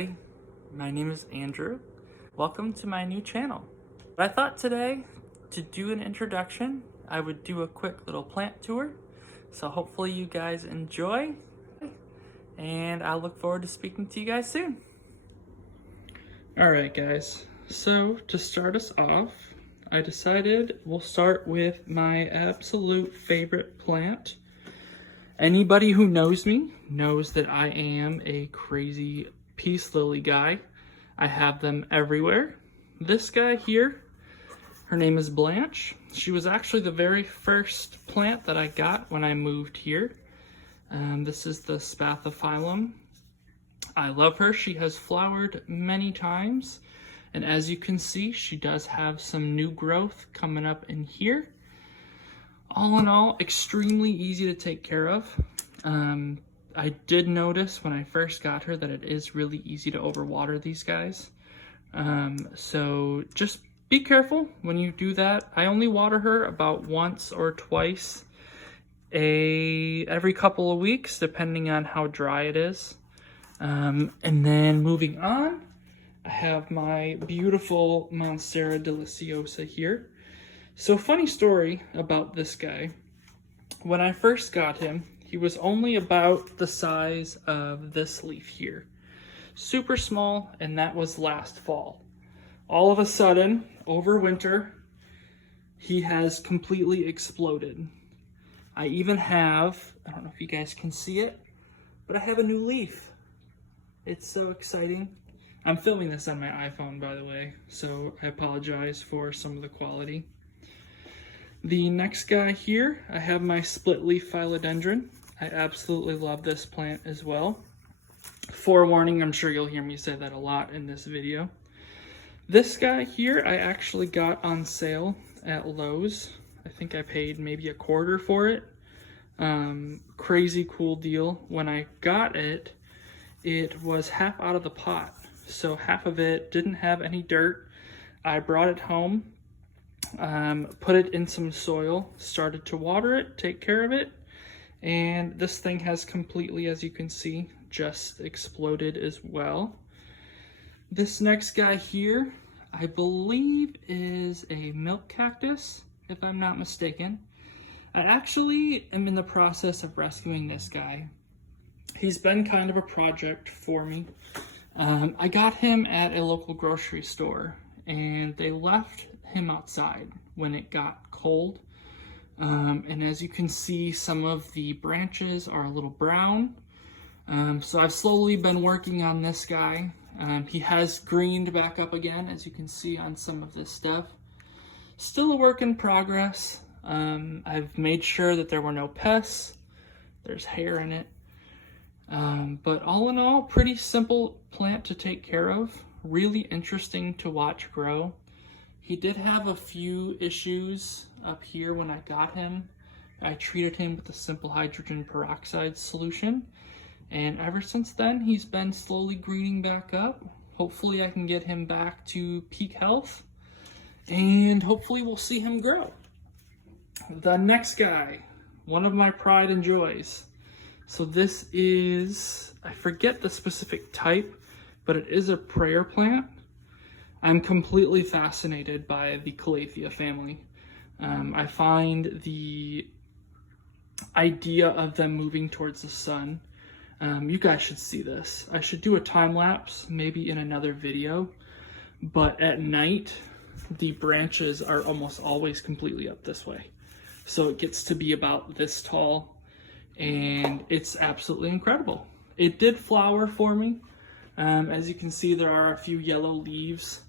everybody, my name is Andrew. Welcome to my new channel. I thought today to do an introduction, I would do a quick little plant tour. So hopefully you guys enjoy, and I look forward to speaking to you guys soon. Alright guys, so to start us off, I decided we'll start with my absolute favorite plant. Anybody who knows me knows that I am a crazy peace lily guy. I have them everywhere. This guy here, her name is Blanche. She was actually the very first plant that I got when I moved here. This is the Spathiphyllum. I love her. She has flowered many times, and as you can see, she does have some new growth coming up in here. All in all, extremely easy to take care of. I did notice when I first got her that it is really easy to overwater these guys. So just be careful when you do that. I only water her about once or twice every couple of weeks, depending on how dry it is. And then moving on, I have my beautiful Monstera deliciosa here. So funny story about this guy. When I first got him, he was only about the size of this leaf here. Super small, and that was last fall. All of a sudden, over winter, he has completely exploded. I even have, I don't know if you guys can see it, but I have a new leaf. It's so exciting. I'm filming this on my iPhone, by the way, so I apologize for some of the quality. The next guy here, I have my split leaf philodendron. I absolutely love this plant as well. Forewarning, I'm sure you'll hear me say that a lot in this video. This guy here, I actually got on sale at Lowe's. I think I paid maybe $1/4 for it. Crazy cool deal. When I got it, it was half out of the pot. So half of it didn't have any dirt. I brought it home. Put it in some soil, started to water it, take care of it, and this thing has completely, as you can see, just exploded as well. This next guy here, I believe is a milk cactus, if I'm not mistaken. I actually am in the process of rescuing this guy. He's been kind of a project for me. I got him at a local grocery store, and they left him outside when it got cold, and as you can see, some of the branches are a little brown. So I've slowly been working on this guy. He has greened back up again, as you can see on some of this stuff. Still a work in progress. I've made sure that there were no pests. There's hair in it, but all in all, pretty simple plant to take care of. Really interesting to watch grow. He did have a few issues up here when I got him. I treated him with a simple hydrogen peroxide solution, and ever since then he's been slowly greening back up. Hopefully I can get him back to peak health, and hopefully we'll see him grow. The next guy, one of my pride and joys. So this is, I forget the specific type, but it is a prayer plant. I'm completely fascinated by the Calathea family. I find the idea of them moving towards the sun. You guys should see this. I should do a time lapse, maybe in another video, but at night, the branches are almost always completely up this way. So it gets to be about this tall, and it's absolutely incredible. It did flower for me. As you can see, there are a few yellow leaves.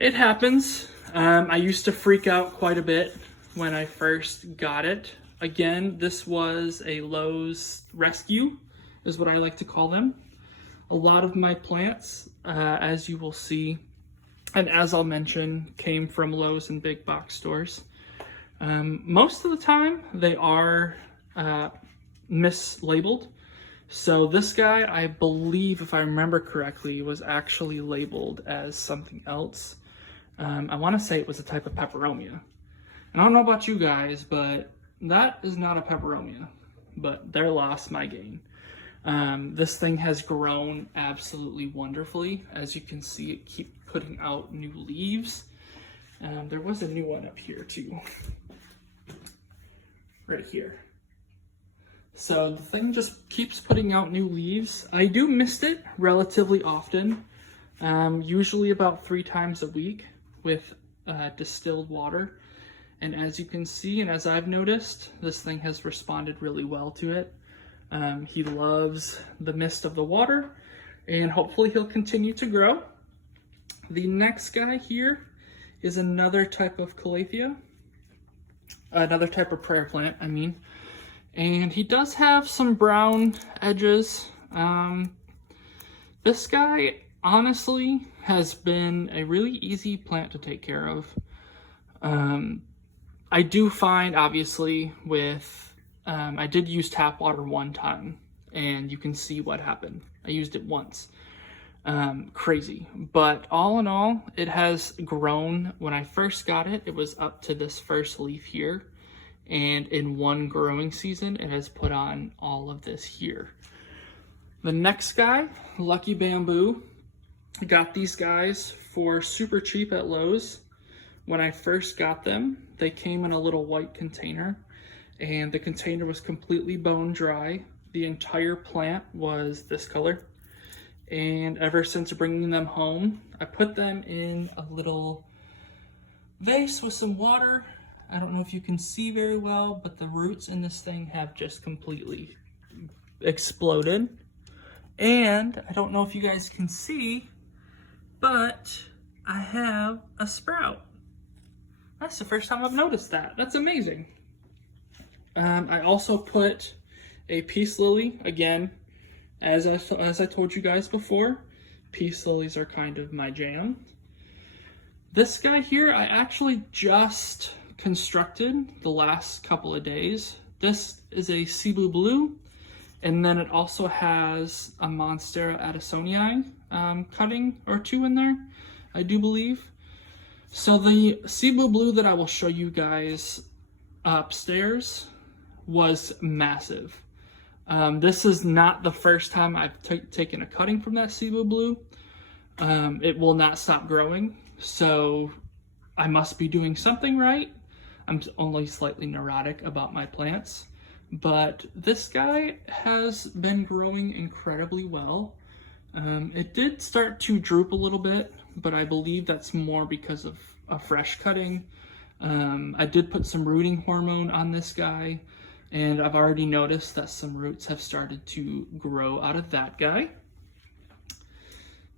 It happens. I used to freak out quite a bit when I first got it. Again, this was a Lowe's rescue, is what I like to call them. A lot of my plants, as you will see, and as I'll mention, came from Lowe's and big box stores. Most of the time, they are mislabeled. So this guy, I believe, if I remember correctly, was actually labeled as something else. I want to say it was a type of peperomia. And I don't know about you guys, but that is not a peperomia. But their loss, my gain. This thing has grown absolutely wonderfully. As you can see, it keeps putting out new leaves. There was a new one up here too, right here. So the thing just keeps putting out new leaves. I do mist it relatively often, usually about 3 times a week with distilled water. And as you can see, and as I've noticed, this thing has responded really well to it. He loves the mist of the water, and hopefully he'll continue to grow. The next guy here is another type of calathea, another type of prayer plant, I mean. And he does have some brown edges. This guy, honestly, has been a really easy plant to take care of. I do find, obviously, with, I did use tap water one time, and you can see what happened. I used it once. Crazy. But all in all, it has grown. When I first got it, it was up to this first leaf here. And in one growing season, it has put on all of this here. The next guy, Lucky Bamboo. I got these guys for super cheap at Lowe's. When I first got them, they came in a little white container, and the container was completely bone dry. The entire plant was this color. And ever since bringing them home, I put them in a little vase with some water. I don't know if you can see very well, but the roots in this thing have just completely exploded. And I don't know if you guys can see, but I have a sprout. That's the first time I've noticed that. That's amazing. I also put a peace lily. Again, as I told you guys before, peace lilies are kind of my jam. This guy here, I actually just constructed the last couple of days. This is a sea blue, and then it also has a Monstera addisonii cutting or 2 in there, I do believe. So the sea blue that I will show you guys upstairs was massive. This is not the first time I've taken a cutting from that sea blue. It will not stop growing, so I must be doing something right. I'm only slightly neurotic about my plants, but this guy has been growing incredibly well. It did start to droop a little bit, but I believe that's more because of a fresh cutting. I did put some rooting hormone on this guy, and I've already noticed that some roots have started to grow out of that guy.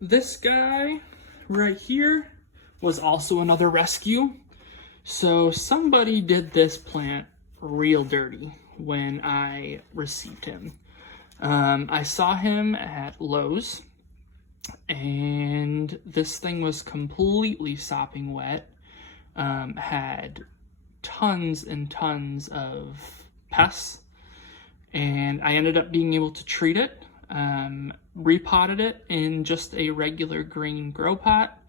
This guy right here was also another rescue. So somebody did this plant real dirty when I received him. I saw him at Lowe's, and this thing was completely sopping wet. Had tons and tons of pests, and I ended up being able to treat it. Repotted it in just a regular green grow pot.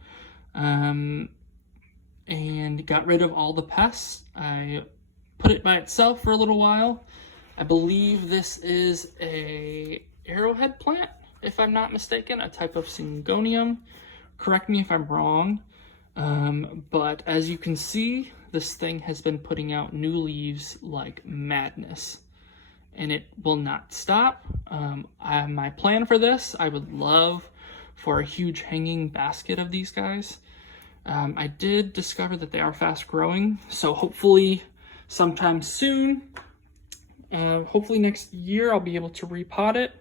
And got rid of all the pests. I put it by itself for a little while. I believe this is a arrowhead plant, if I'm not mistaken, a type of syngonium. Correct me if I'm wrong. But as you can see, this thing has been putting out new leaves like madness, and it will not stop. My plan for this, I would love for a huge hanging basket of these guys. I did discover that they are fast growing, so hopefully sometime soon, hopefully next year, I'll be able to repot it,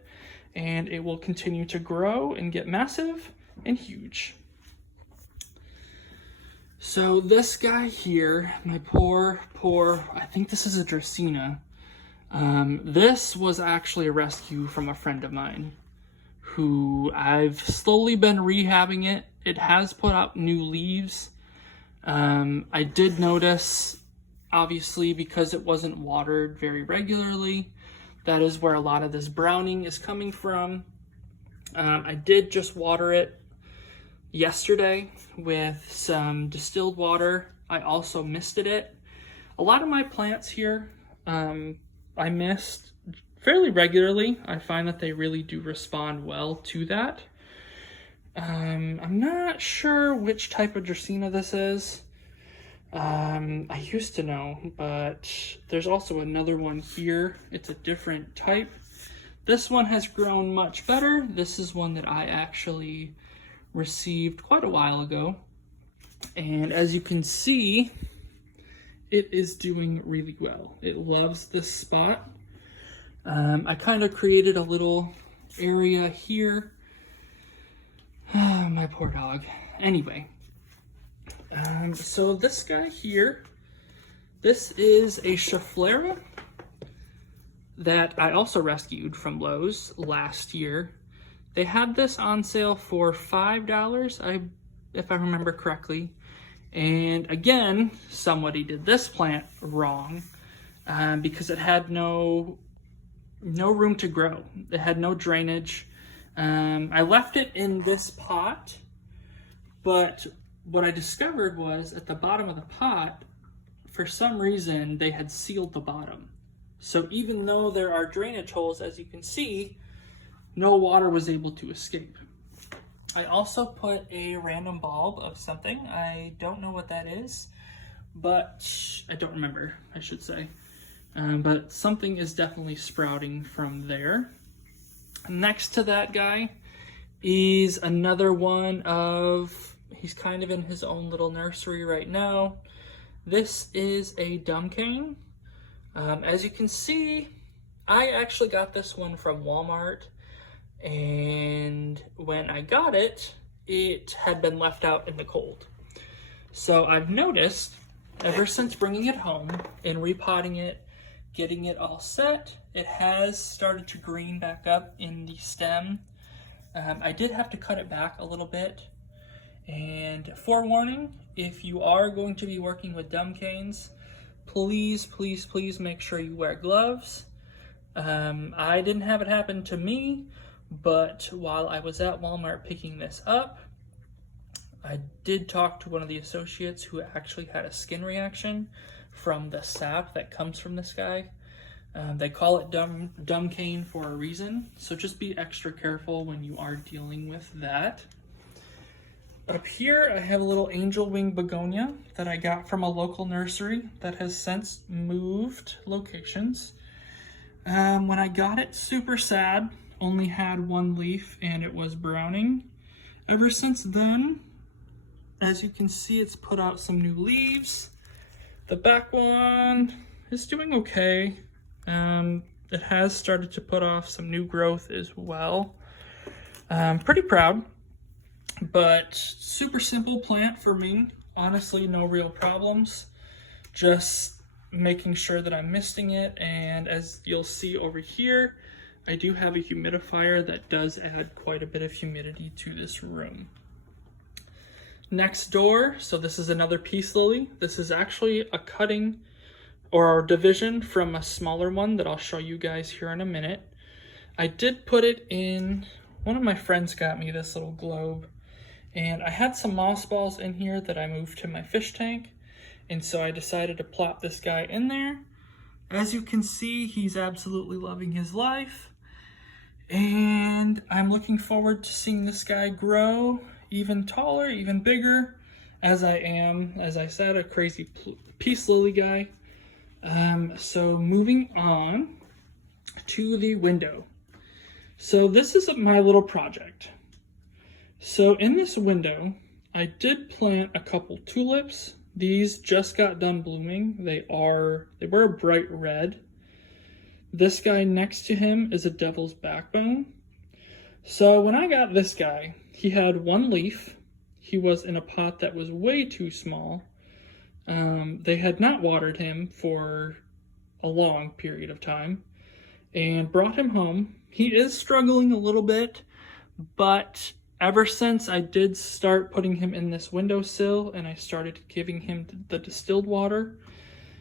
and it will continue to grow and get massive and huge. So this guy here, my poor, I think this is a Dracaena. This was actually a rescue from a friend of mine who I've slowly been rehabbing it. It has put out new leaves. I did notice, obviously, because it wasn't watered very regularly, that is where a lot of this browning is coming from. I did just water it yesterday with some distilled water. I also misted it. A lot of my plants here, I mist fairly regularly. I find that they really do respond well to that. I'm not sure which type of Dracaena this is. I used to know, but there's also another one here. It's a different type. This one has grown much better. This is one that I actually received quite a while ago. And as you can see, it is doing really well. It loves this spot. I kind of created a little area here. My poor dog. Anyway, so this guy here, this is a Schefflera that I also rescued from Lowe's last year. They had this on sale for $5, if I remember correctly. And again, somebody did this plant wrong because it had no room to grow. It had no drainage. I left it in this pot, but what I discovered was at the bottom of the pot, for some reason, they had sealed the bottom. So even though there are drainage holes, as you can see, no water was able to escape. I also put a random bulb of something. I don't know what that is, but I don't remember, I should say. But something is definitely sprouting from there. Next to that guy is another one of, he's kind of in his own little nursery right now. This is a dumb cane. As you can see, I actually got this one from Walmart, and when I got it, it had been left out in the cold. So I've noticed ever since bringing it home and repotting it, getting it all set, it has started to green back up in the stem. I did have to cut it back a little bit. And forewarning, if you are going to be working with dumb canes, please, please, please make sure you wear gloves. I didn't have it happen to me, but while I was at Walmart picking this up, I did talk to one of the associates who actually had a skin reaction from the sap that comes from this guy. They call it dumb cane for a reason, so just be extra careful when you are dealing with that. Up here, I have a little angel wing begonia that I got from a local nursery that has since moved locations. When I got it, super sad, only had one leaf and it was browning. Ever since then, as you can see, it's put out some new leaves. The back one is doing okay. It has started to put off some new growth as well. I'm pretty proud, but super simple plant for me. Honestly, no real problems. Just making sure that I'm misting it, and as you'll see over here, I do have a humidifier that does add quite a bit of humidity to this room. Next door, so this is another peace lily. This is actually a cutting or a division from a smaller one that I'll show you guys here in a minute. I did put it in, one of my friends got me this little globe, and I had some moss balls in here that I moved to my fish tank, and so I decided to plop this guy in there. As you can see, he's absolutely loving his life, and I'm looking forward to seeing this guy grow even taller, even bigger, as I am, as I said, a crazy peace lily guy. So moving on to the window. So this is my little project. So in this window, I did plant a couple tulips. These just got done blooming. They were a bright red. This guy next to him is a devil's backbone. So when I got this guy, he had one leaf. He was in a pot that was way too small. They had not watered him for a long period of time and brought him home. He is struggling a little bit, but ever since I did start putting him in this windowsill and I started giving him the distilled water,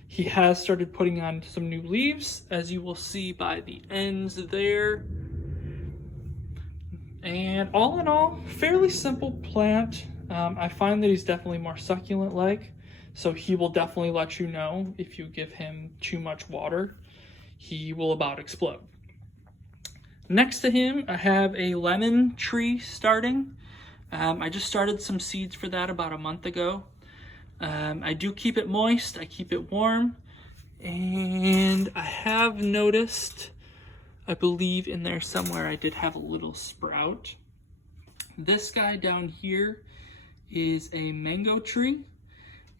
he has started putting on some new leaves, as you will see by the ends there. And all in all, fairly simple plant. I find that he's definitely more succulent-like, so he will definitely let you know if you give him too much water. He will about explode. Next to him, I have a lemon tree starting. I just started some seeds for that about a month ago. I do keep it moist, I keep it warm, and I have noticed, I believe in there somewhere, I did have a little sprout. This guy down here is a mango tree.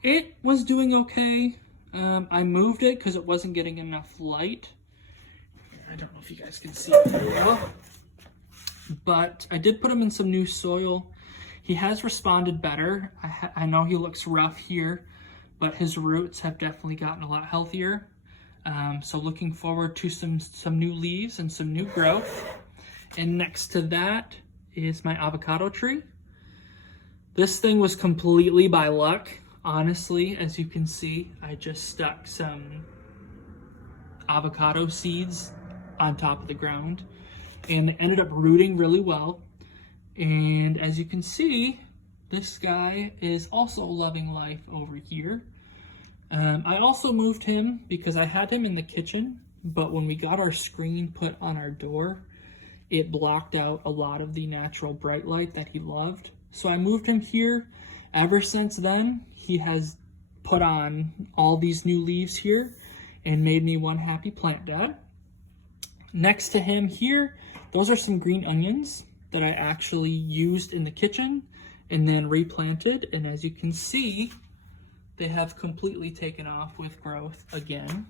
It was doing okay. I moved it because it wasn't getting enough light. I don't know if you guys can see it very well, but I did put him in some new soil. He has responded better. I know he looks rough here, but his roots have definitely gotten a lot healthier. So looking forward to some new leaves and some new growth. And next to that is my avocado tree. This thing was completely by luck. Honestly, as you can see, I just stuck some avocado seeds on top of the ground and it ended up rooting really well. And as you can see, this guy is also loving life over here. I also moved him because I had him in the kitchen, but when we got our screen put on our door, it blocked out a lot of the natural bright light that he loved. So I moved him here. Ever since then, he has put on all these new leaves here and made me one happy plant dad. Next to him here, those are some green onions that I actually used in the kitchen and then replanted. And as you can see, they have completely taken off with growth again.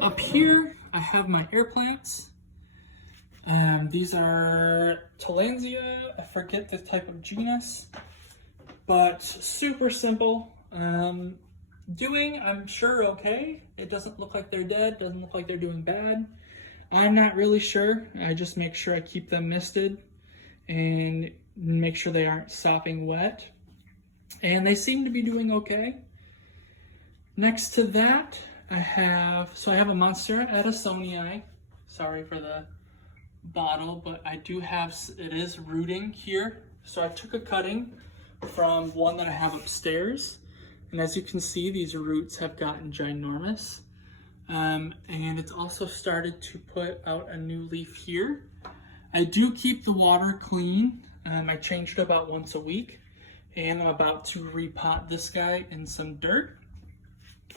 Up here, I have my air plants. These are Tillandsia, I forget the type of genus, but super simple. Doing, I'm sure, okay. It doesn't look like they're dead, doesn't look like they're doing bad. I'm not really sure. I just make sure I keep them misted and make sure they aren't sopping wet. And they seem to be doing okay. Next to that, I have a Monstera Addisonii. Sorry for the bottle, but I do have, it is rooting here. So I took a cutting from one that I have upstairs. And as you can see, these roots have gotten ginormous. And it's also started to put out a new leaf here. I do keep the water clean. I change it about once a week. And I'm about to repot this guy in some dirt.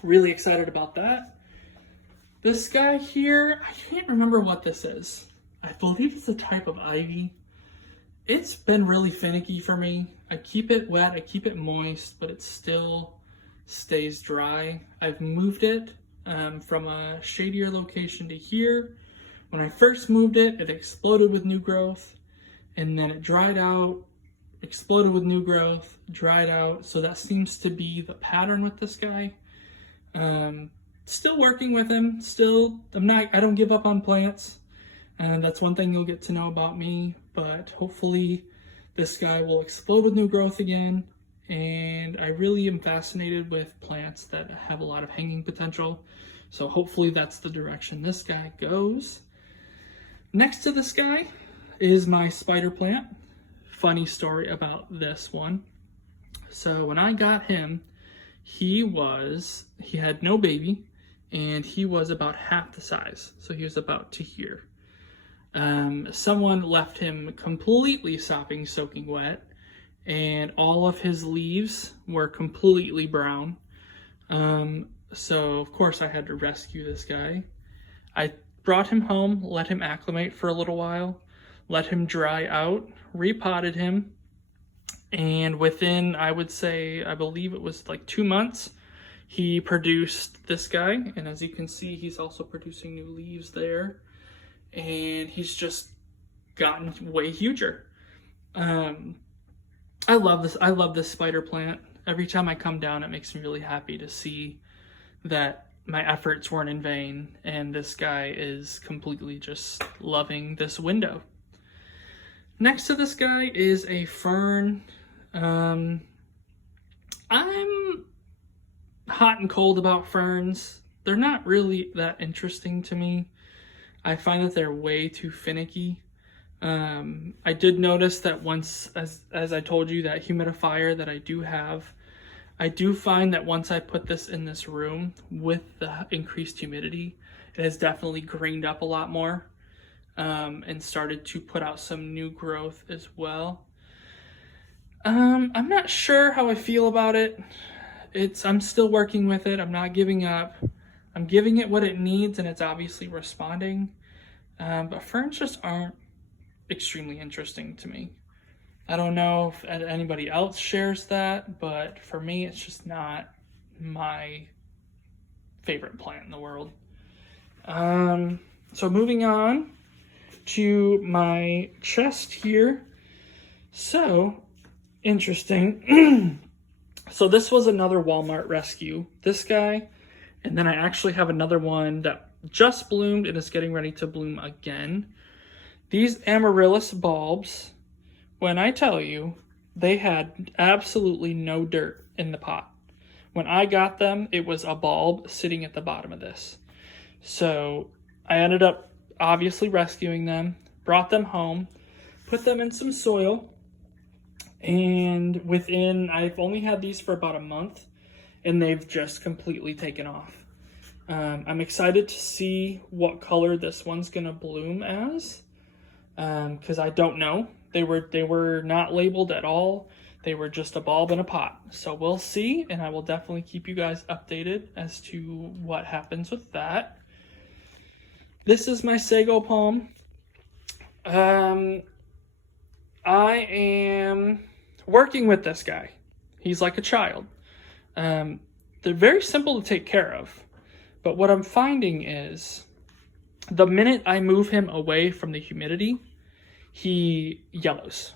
Really excited about that. This guy here, I can't remember what this is. I believe it's a type of ivy. It's been really finicky for me. I keep it wet, I keep it moist, but it still stays dry. I've moved it from a shadier location to here. When I first moved it, it exploded with new growth, and then it dried out, exploded with new growth, dried out. So that seems to be the pattern with this guy. Still working with him. Still, I don't give up on plants. And that's one thing you'll get to know about me, but hopefully this guy will explode with new growth again. And I really am fascinated with plants that have a lot of hanging potential. So hopefully that's the direction this guy goes. Next to this guy is my spider plant. Funny story about this one. So when I got him, he had no baby and he was about half the size. So he was about to here. Someone left him completely soaking wet, and all of his leaves were completely brown. So of course I had to rescue this guy. I brought him home, let him acclimate for a little while, let him dry out, repotted him, and within, I believe it was like 2 months, he produced this guy. And as you can see, he's also producing new leaves there. And he's just gotten way huger. I love this spider plant. Every time I come down, it makes me really happy to see that my efforts weren't in vain, and this guy is completely just loving this window. Next to this guy is a fern. I'm hot and cold about ferns. They're not really that interesting to me. I find that they're way too finicky. I did notice that once, as I told you, that humidifier that I do have, I do find that once I put this in this room with the increased humidity, it has definitely greened up a lot more. and started to put out some new growth as well. I'm not sure how I feel about it. I'm still working with it. I'm not giving up. I'm giving it what it needs, and it's obviously responding. But ferns just aren't extremely interesting to me. I don't know if anybody else shares that, but for me, it's just not my favorite plant in the world. So moving on to my chest here. So interesting. So this was another Walmart rescue. This guy, and then I actually have another one that just bloomed and is getting ready to bloom again. These amaryllis bulbs, when I tell you, they had absolutely no dirt in the pot. When I got them, it was a bulb sitting at the bottom of this. So I ended up obviously rescuing them, brought them home, put them in some soil, and I've only had these for about a month, and they've just completely taken off. I'm excited to see what color this one's gonna bloom as, because I don't know. They were not labeled at all. They were just a bulb in a pot. So we'll see, and I will definitely keep you guys updated as to what happens with that. This is my sago palm. I am working with this guy. He's like a child. They're very simple to take care of. But what I'm finding is the minute I move him away from the humidity, he yellows.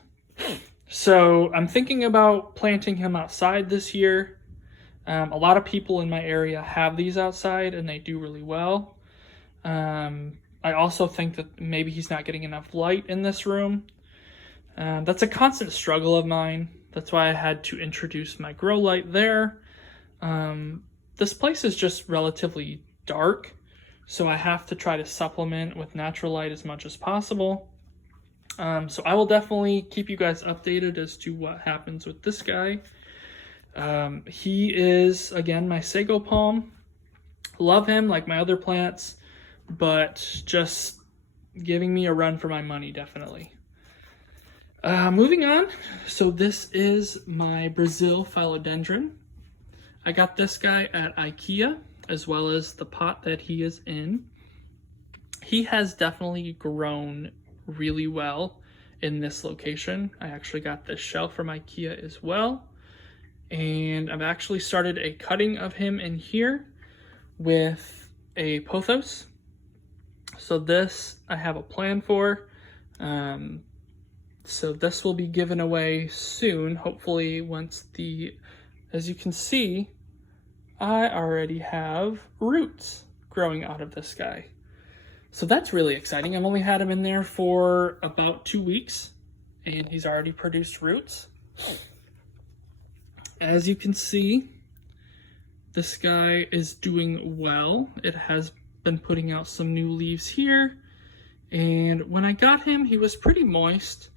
So I'm thinking about planting him outside this year. A lot of people in my area have these outside and they do really well. I also think that maybe he's not getting enough light in this room. That's a constant struggle of mine. That's why I had to introduce my grow light there. This place is just relatively dark, so I have to try to supplement with natural light as much as possible. So I will definitely keep you guys updated as to what happens with this guy. He is, again, my sago palm. Love him like my other plants, but just giving me a run for my money, definitely. Moving on, so this is my Brazil philodendron. I got this guy at IKEA, as well as the pot that he is in. He has definitely grown really well in this location. I actually got this shelf from IKEA as well. And I've actually started a cutting of him in here with a pothos. So this I have a plan for. So this will be given away soon, hopefully once as you can see, I already have roots growing out of this guy. So that's really exciting. I've only had him in there for about 2 weeks and he's already produced roots. As you can see, this guy is doing well. It has been putting out some new leaves here. And when I got him, he was pretty moist.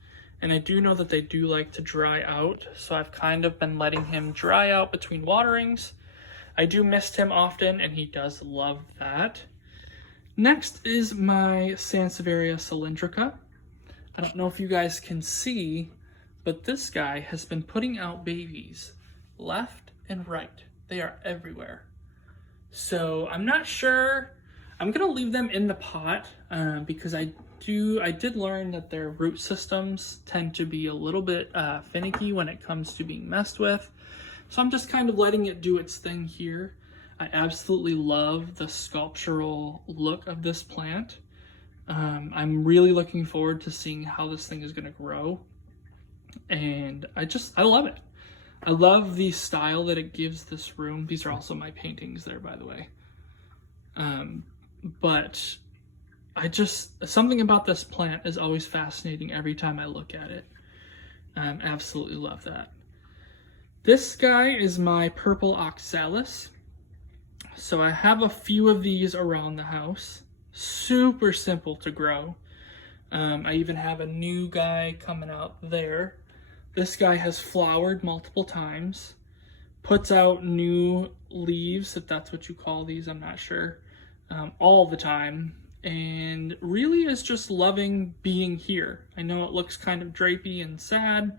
And I do know that they do like to dry out. So I've kind of been letting him dry out between waterings. I do mist him often and he does love that. Next is my Sansevieria cylindrica. I don't know if you guys can see, but this guy has been putting out babies left and right. They are everywhere. So I'm not sure. I'm gonna leave them in the pot because I did learn that their root systems tend to be a little bit finicky when it comes to being messed with. So I'm just kind of letting it do its thing here. I absolutely love the sculptural look of this plant. I'm really looking forward to seeing how this thing is gonna grow. And I love it. I love the style that it gives this room. These are also my paintings there, by the way. But something about this plant is always fascinating every time I look at it. Absolutely love that. This guy is my purple oxalis. So I have a few of these around the house. Super simple to grow. I even have a new guy coming out there. This guy has flowered multiple times, puts out new leaves, if that's what you call these, I'm not sure, all the time. and really is just loving being here. I know it looks kind of drapey and sad,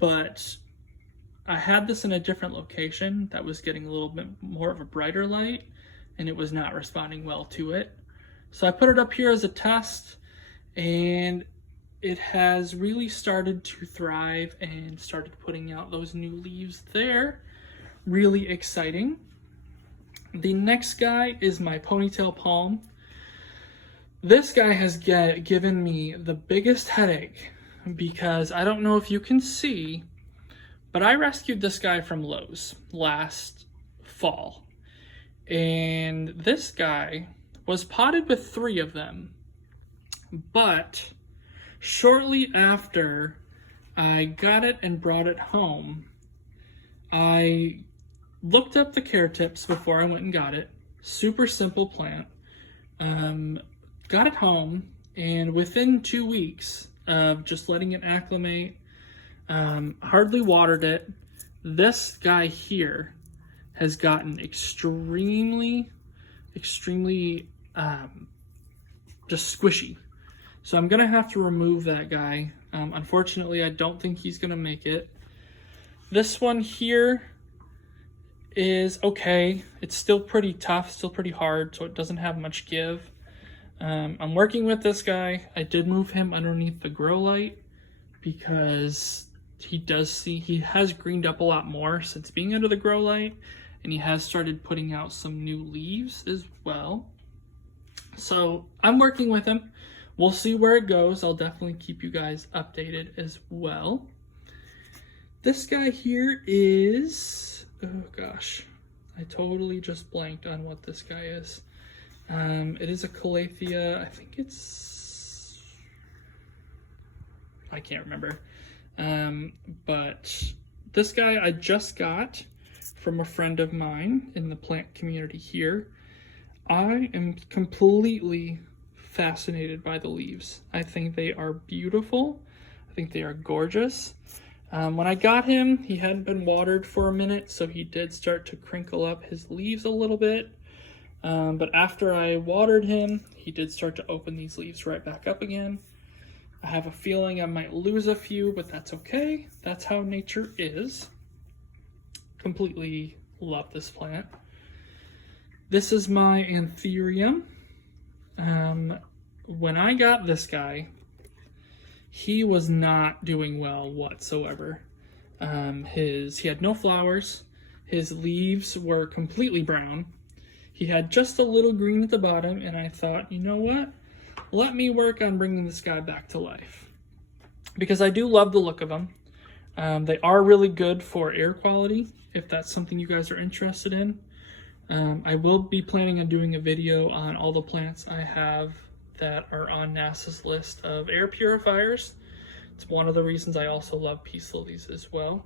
but I had this in a different location that was getting a little bit more of a brighter light, and it was not responding well to it. So I put it up here as a test, and it has really started to thrive and started putting out those new leaves there. Really exciting. The next guy is my ponytail palm. This guy has given me the biggest headache because I don't know if you can see, but I rescued this guy from Lowe's last fall. And this guy was potted with 3 of them, but shortly after I got it and brought it home, I looked up the care tips before I went and got it. Super simple plant. Got it home, and within 2 weeks of just letting it acclimate, hardly watered it, this guy here has gotten extremely just squishy. So I'm gonna have to remove that guy. Unfortunately, I don't think he's gonna make it. This one here is okay. It's still pretty tough, still pretty hard, so it doesn't have much give. I'm working with this guy. I did move him underneath the grow light because he has greened up a lot more since being under the grow light, and he has started putting out some new leaves as well. So I'm working with him. We'll see where it goes. I'll definitely keep you guys updated as well. This guy here is, oh gosh, I totally just blanked on what this guy is. It is a calathea. I think it's, I can't remember. But this guy I just got from a friend of mine in the plant community here. I am completely fascinated by the leaves. I think they are beautiful. I think they are gorgeous. When I got him, he hadn't been watered for a minute, so he did start to crinkle up his leaves a little bit. But after I watered him, he did start to open these leaves right back up again. I have a feeling I might lose a few, but that's okay. That's how nature is. Completely love this plant. This is my anthurium. When I got this guy, he was not doing well whatsoever. He had no flowers. His leaves were completely brown. He had just a little green at the bottom, and I thought, you know what? Let me work on bringing this guy back to life. Because I do love the look of them. They are really good for air quality, if that's something you guys are interested in. I will be planning on doing a video on all the plants I have that are on NASA's list of air purifiers. It's one of the reasons I also love peace lilies as well.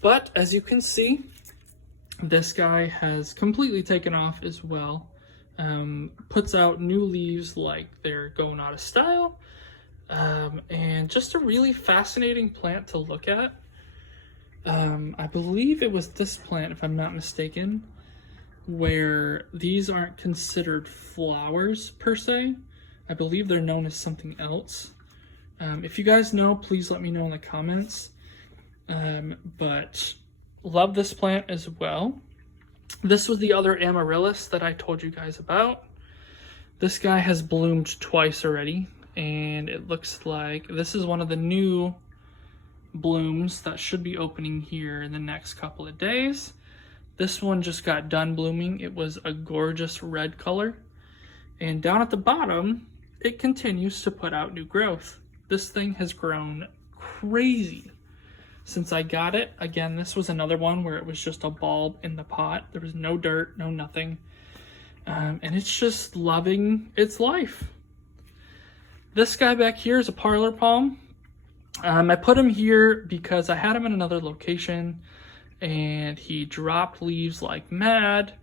But as you can see, this guy has completely taken off as well. Puts out new leaves like they're going out of style. And just a really fascinating plant to look at. I believe it was this plant, if I'm not mistaken, where these aren't considered flowers per se. I believe they're known as something else. If you guys know, please let me know in the comments. But love this plant as well. This was the other amaryllis that I told you guys about. This guy has bloomed twice already, and it looks like this is one of the new blooms that should be opening here in the next couple of days. This one just got done blooming. It was a gorgeous red color. And down at the bottom, it continues to put out new growth. This thing has grown crazy since I got it. Again, this was another one where it was just a bulb in the pot. There was no dirt, no nothing. And it's just loving its life. This guy back here is a parlor palm. I put him here because I had him in another location and he dropped leaves like mad.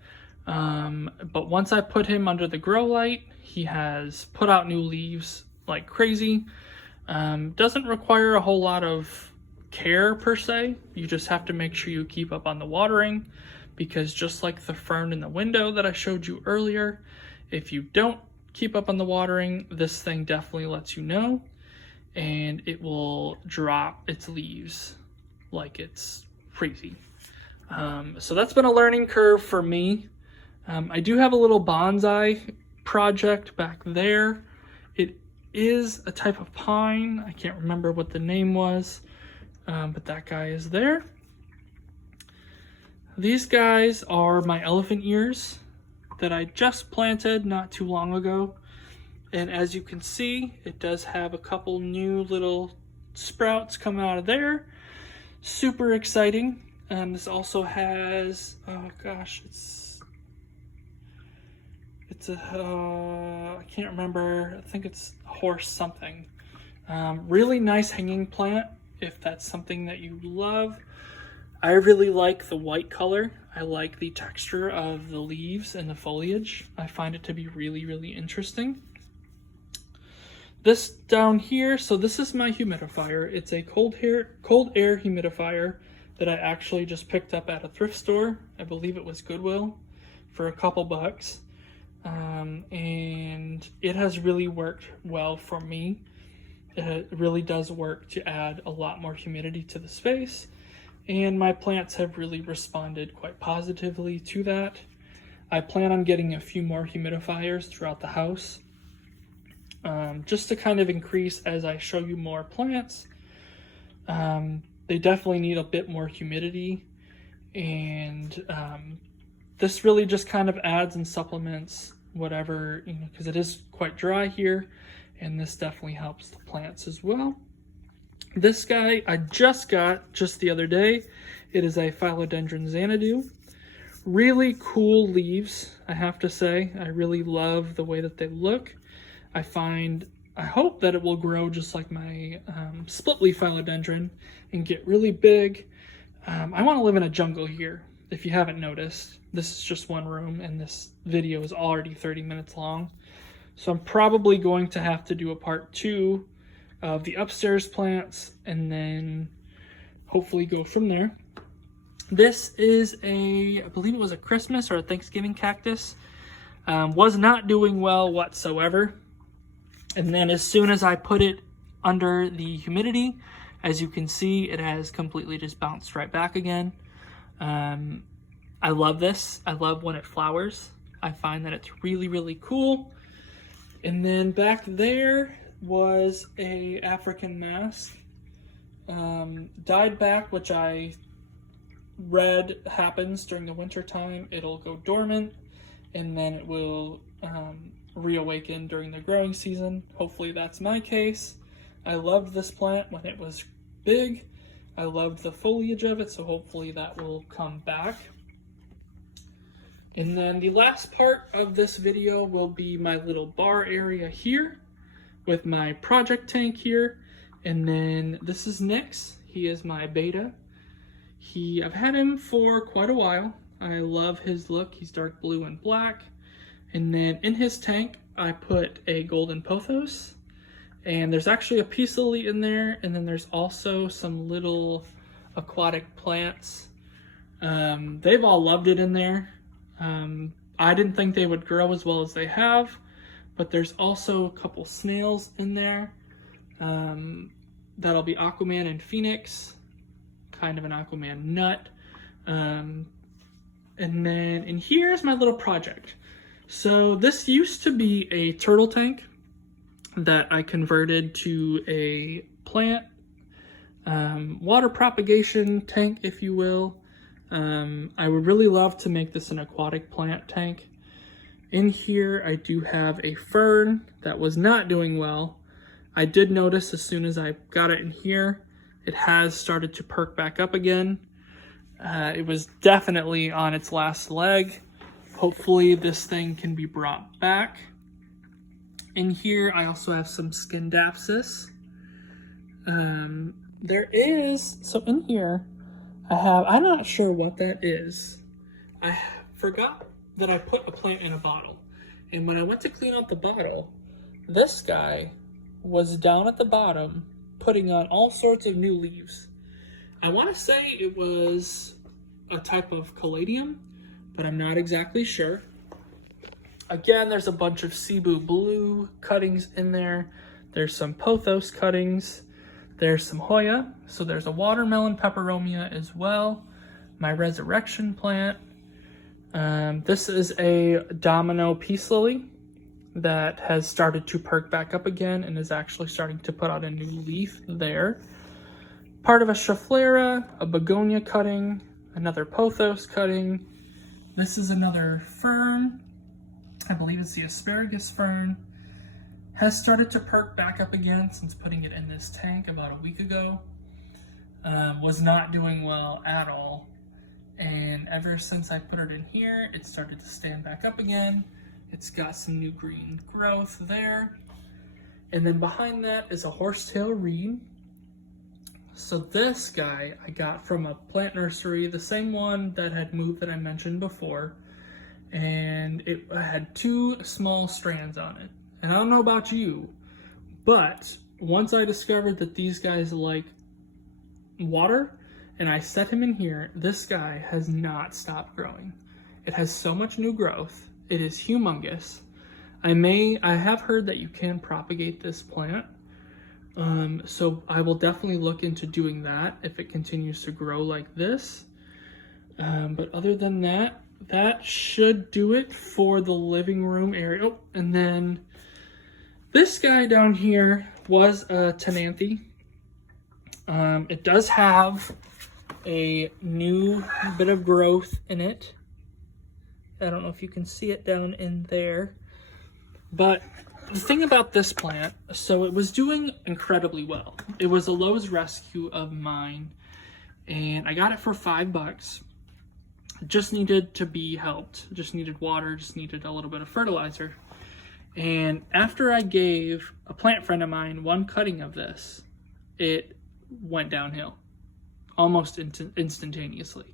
But once I put him under the grow light, he has put out new leaves like crazy. Doesn't require a whole lot of care per se. You just have to make sure you keep up on the watering, because just like the fern in the window that I showed you earlier, if you don't keep up on the watering, this thing definitely lets you know, and it will drop its leaves like it's crazy. So that's been a learning curve for me. I do have a little bonsai project back there. It is a type of pine. I can't remember what the name was, but that guy is there. These guys are my elephant ears that I just planted not too long ago. And as you can see, it does have a couple new little sprouts coming out of there. Super exciting. This also has, oh gosh, it's a, I can't remember, I think it's horse something. Really nice hanging plant if that's something that you love. I really like the white color. I like the texture of the leaves and the foliage. I find it to be really, really interesting. This down here, so this is my humidifier. It's a cold air humidifier that I actually just picked up at a thrift store. I believe it was Goodwill for a couple bucks. And it has really worked well for me. It really does work to add a lot more humidity to the space. And my plants have really responded quite positively to that. I plan on getting a few more humidifiers throughout the house, just to kind of increase as I show you more plants. They definitely need a bit more humidity, and this really just kind of adds and supplements whatever, you know, because it is quite dry here, and this definitely helps the plants as well. This guy I just got just the other day. It is a Philodendron Xanadu. Really cool leaves, I have to say. I really love the way that they look. I hope that it will grow just like my split leaf philodendron and get really big. I want to live in a jungle here, if you haven't noticed. This is just one room, and this video is already 30 minutes long. So I'm probably going to have to do a part 2 of the upstairs plants, and then hopefully go from there. This is I believe it was a Christmas or a Thanksgiving cactus. Was not doing well whatsoever. And then as soon as I put it under the humidity, as you can see, it has completely just bounced right back again. I love this. I love when it flowers. I find that it's really, really cool. And then back there was a African mask. Died back, which I read happens during the winter time. It'll go dormant, and then it will reawaken during the growing season. Hopefully that's my case. I loved this plant when it was big. I loved the foliage of it, so hopefully that will come back. And then the last part of this video will be my little bar area here with my project tank here. And then this is Nyx. He is my beta. I've had him for quite a while. I love his look. He's dark blue and black. And then in his tank, I put a golden pothos. And there's actually a peace lily in there. And then there's also some little aquatic plants. They've all loved it in there. I didn't think they would grow as well as they have. But there's also a couple snails in there. That'll be Aquaman and Phoenix. Kind of an Aquaman nut. And then in here is my little project. So this used to be a turtle tank that I converted to a plant water propagation tank, if you will. I would really love to make this an aquatic plant tank. In here I do have a fern that was not doing well. I did notice as soon as I got it in here, it has started to perk back up again. It was definitely on its last leg. Hopefully this thing can be brought back. In here, I also have some Scindapsus. So in here, I'm not sure what that is. I forgot that I put a plant in a bottle. And when I went to clean out the bottle, this guy was down at the bottom putting on all sorts of new leaves. I want to say it was a type of caladium, but I'm not exactly sure. Again, there's a bunch of Cebu blue cuttings in there. There's some pothos cuttings. There's some Hoya. So there's a watermelon peperomia as well. My resurrection plant. This is a domino peace lily that has started to perk back up again and is actually starting to put out a new leaf there. Part of a Schefflera, a begonia cutting, another pothos cutting. This is another fern. I believe it's the asparagus fern. Has started to perk back up again since putting it in this tank about a week ago. Was not doing well at all. And ever since I put it in here, it started to stand back up again. It's got some new green growth there. And then behind that is a horsetail reed. So this guy I got from a plant nursery, the same one that had moved that I mentioned before. And it had 2 small strands on it. And I don't know about you, but once I discovered that these guys like water, and I set him in here, this guy has not stopped growing. It has so much new growth. It is humongous. I have heard that you can propagate this plant. So I will definitely look into doing that if it continues to grow like this. But other than that, that should do it for the living room area. Oh, and then this guy down here was a Tenanthe. It does have a new bit of growth in it. I don't know if you can see it down in there. But the thing about this plant, so it was doing incredibly well. It was a Lowe's rescue of mine, and I got it for $5. Just needed to be helped. Just needed water, just needed a little bit of fertilizer. And after I gave a plant friend of mine 1 cutting of this, it went downhill almost instantaneously.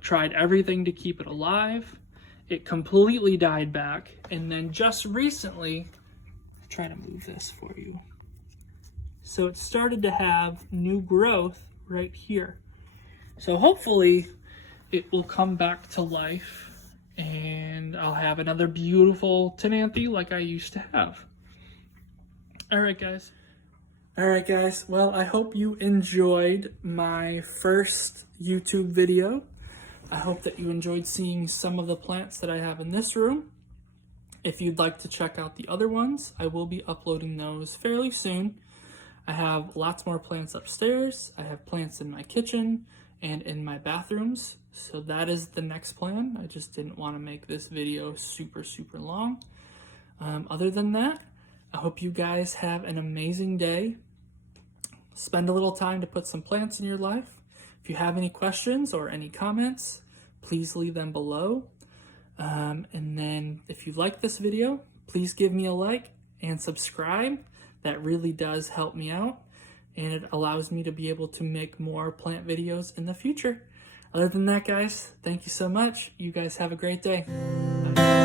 Tried everything to keep it alive. It completely died back. And then just recently, I'll try to move this for you. So it started to have new growth right here. So hopefully it will come back to life and I'll have another beautiful Tenanthe like I used to have. All right, guys. Well, I hope you enjoyed my first YouTube video. I hope that you enjoyed seeing some of the plants that I have in this room. If you'd like to check out the other ones, I will be uploading those fairly soon. I have lots more plants upstairs. I have plants in my kitchen and in my bathrooms. So that is the next plan. I just didn't want to make this video super long. Other than that, I hope you guys have an amazing day. Spend a little time to put some plants in your life. If you have any questions or any comments, please leave them below. And then if you like this video, please give me a like and subscribe. That really does help me out, and it allows me to be able to make more plant videos in the future. Other than that, guys, thank you so much. You guys have a great day. Bye.